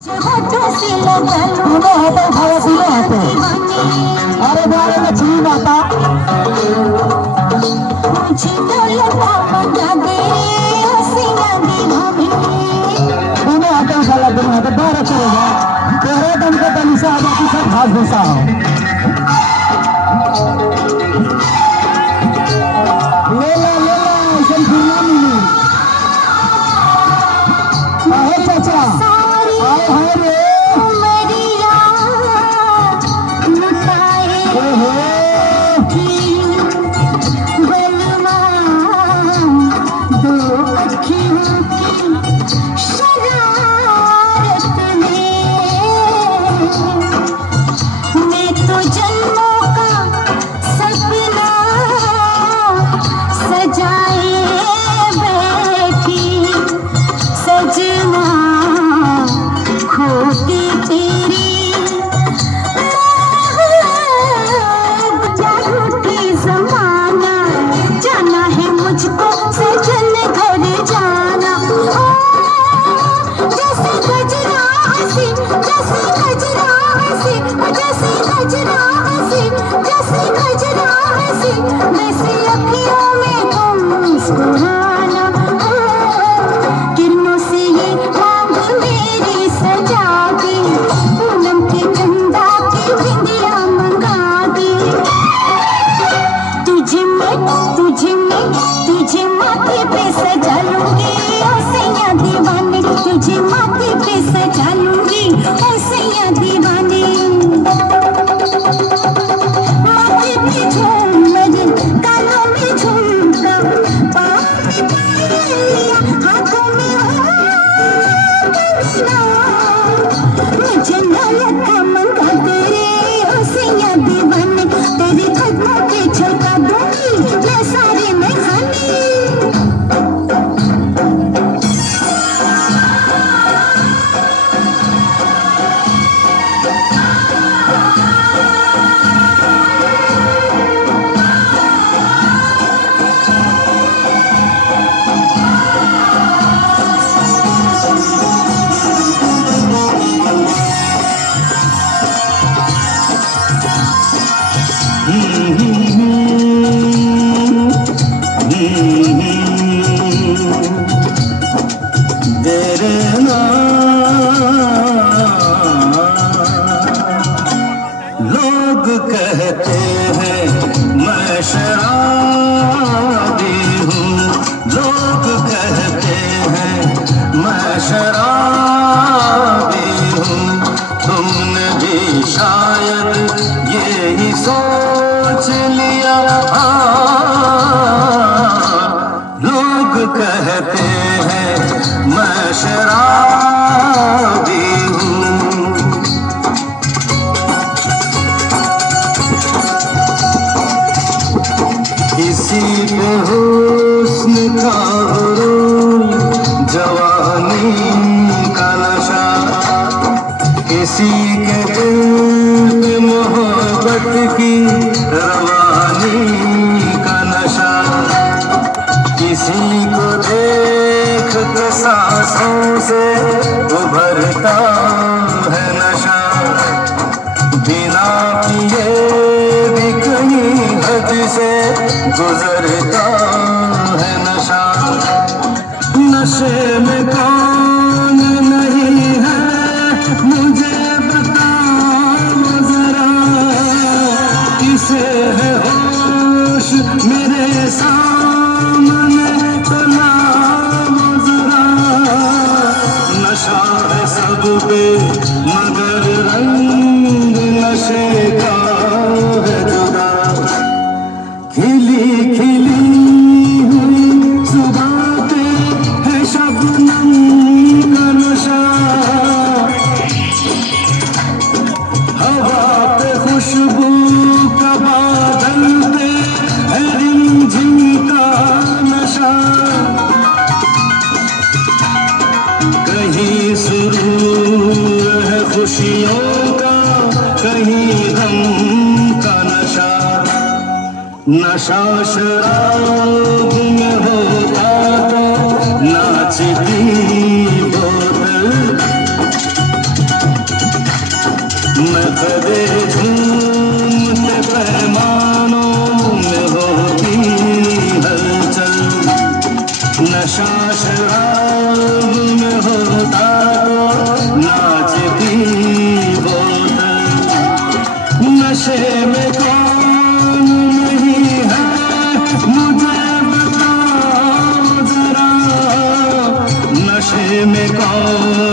अरे बारे लक्ष्मी माता बारह चलेगा तेरह दम के दम से आधा की सब घास भूसा हो लेला ऐसा फिरना मिली चाचा आए हाय रे लोग कहते हैं मैं शराबी हूँ, लोग कहते हैं मैं शराबी हूँ। तुमने भी शायद यही सोच लिया। लोग कहते हैं मैं शराबी हूँ। किसी पे हुस्न का गुरूर, जवानी का नशा, किसी के दिल पे मोहब्बत की रवानी का नशा, किसी को देख के सांसों से उभरता है नशा, बिना पिए भी कहीं हद से गुजरता है नशा। नशे में कौन नहीं है मुझे बताओ जरा, किसे है होश मेरे सामने तो लाओ जरा। नशा है सब पे मगर रंग नशे का है जुदा। खिली खिली हुई सुबह पे है शबनम का नशा, हवा पे खुशबू का बादल पे है रिमझिम का नशा। कहीं सुरूर है खुशियों का, कहीं गम का नशा। नशा शराब में होता तो नाचती बोतल, नशा शराब में होता तो नाचती बोतल। नशे में कौन नहीं है मुझे बताओ जरा, नशे में कौन